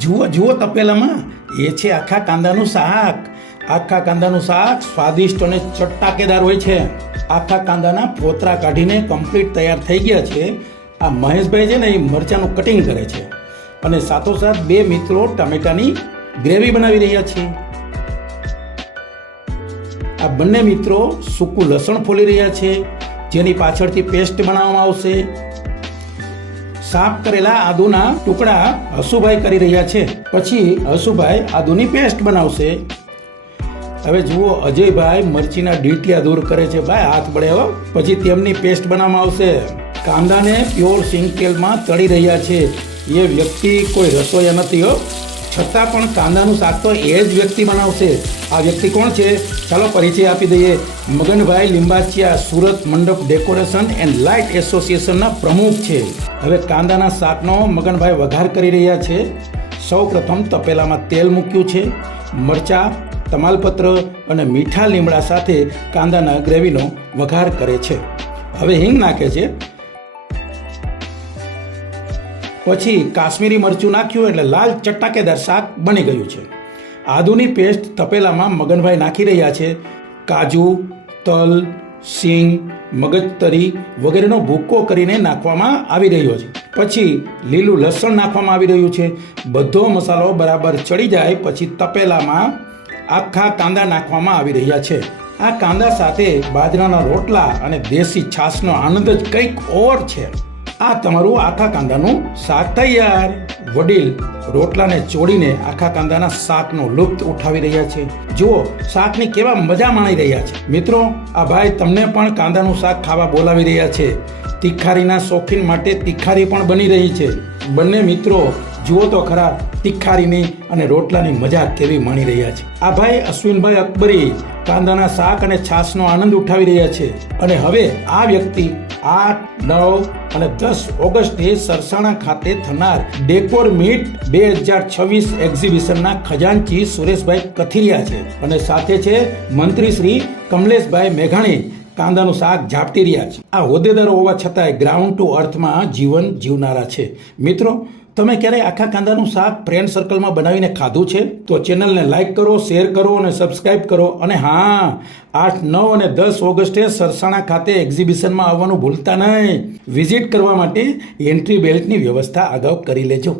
જુઓ જુઓ તપેલામાં એ છે આખા કાંદાનું શાક. આખા કાંદાનું શાક સ્વાદિષ્ટ અને ચટાકેદાર હોય છે. આખા કાંદાના ફોતરા કાઢીને કમ્પ્લીટ તૈયાર થઈ ગયા છે. આ મહેશભાઈ છે ને એ મરચાંનું કટિંગ કરે છે અને સાથોસાથ બે મિત્રો ટામેટાની ગ્રેવી બનાવી રહ્યા છે. આ બંને મિત્રો સૂકું લસણ ફોલી રહ્યા છે, જેની પાછળથી પેસ્ટ બનાવવામાં આવશે. સાફ કરેલા આદુના ટુકડા હસુભાઈ કરી રહ્યા છે. પછી હસુભાઈ આદુની પેસ્ટ બનાવશે. હવે જુઓ અજયભાઈ મરચીના ડીટીયા દૂર કરે છે. ભાઈ હાથ બળે હો. પછી તેમની પેસ્ટ બનાવવામાં આવશે. કાંદાને પ્યોર સિંગ તેલમાં તળી રહ્યા છે. એ વ્યક્તિ કોઈ રસોઈયા નથી હો, છતાં પણ કાંદાનું શાક તો એ જ વ્યક્તિ બનાવશે. આ વ્યક્તિ કોણ છે? ચાલો પરિચય આપી દઈએ. મગનભાઈ લિંબાચિયા સુરત મંડપ ડેકોરેશન એન્ડ લાઇટ એસોસિએશનના પ્રમુખ છે. હવે કાંદાના શાકનો મગનભાઈ વઘાર કરી રહ્યા છે. સૌ પ્રથમ તપેલામાં તેલ મૂક્યું છે. મરચાં, તમાલપત્ર અને મીઠા લીમડા સાથે કાંદાના ગ્રેવીનો વઘાર કરે છે. હવે હિંગ નાખે છે. પછી કાશ્મીરી મરચું નાખ્યું એટલે લાલ ચટાકેદાર શાક બની ગયું છે. આદુની પેસ્ટ તપેલામાં મગનભાઈ નાખી રહ્યા છે. કાજુ, તલ, સિંગ, મગજતરી વગેરેનો ભૂક્કો કરીને નાખવામાં આવી રહ્યો છે. પછી લીલું લસણ નાખવામાં આવી રહ્યું છે. બધો મસાલો બરાબર ચડી જાય પછી તપેલામાં આખા કાંદા નાખવામાં આવી રહ્યા છે. આ કાંદા સાથે બાજરાના રોટલા અને દેશી છાશનો આનંદ જ કંઈક ઓર છે. આ તમારું આખા કાંદાનું શાક તૈયાર. વડીલ રોટલાને ચોડીને આખા કાંદાના શાકનો લુપ્ત ઉઠાવી રહ્યા છે. જુઓ શાકની કેવા મજા માણી રહ્યા છે. મિત્રો, આ ભાઈ તમને પણ કાંદાનું શાક ખાવા બોલાવી રહ્યા છે. તિખારીના શોખીન માટે તિખારી પણ બની રહી છે. બંને મિત્રો જુઓ તો ખરા તિખારીની અને રોટલાની મજા કેવી માણી રહ્યા છે. આ ભાઈ અશ્વિનભાઈ અકબરી કાંદાના શાક અને છાશનો આનંદ ઉઠાવી રહ્યા છે. અને હવે આ વ્યક્તિ 8, 9 અને 10 ઓગસ્ટે સરસાણા ખાતે થનાર ડેકોર મીટ 2026 એક્ઝિબિશનના ખજાનચી સુરેશભાઈ કથિરિયા છે અને સાથે છે મંત્રી શ્રી કમલેશભાઈ મેઘાણી. કાંદાનું શાક ઝાપટી રહ્યા છે. આ હોદ્દેદારો હોવા છતાંય ગ્રાઉન્ડ ટુ અર્થમાં જીવન જીવનારા છે. મિત્રો, તમે ક્યારેય આખા કાંદાનું શાક ફ્રેન્ડ સર્કલમાં બનાવીને ખાધું છે? તો ચેનલને લાઈક કરો, શેર કરો અને સબસ્ક્રાઈબ કરો. અને હા, 8, 9 અને 10 ઓગસ્ટે સરસાણા ખાતે એક્ઝિબિશનમાં આવવાનું ભૂલતા નહીં. વિઝિટ કરવા માટે એન્ટ્રી બેલ્ટની વ્યવસ્થા અગાઉ કરી લેજો.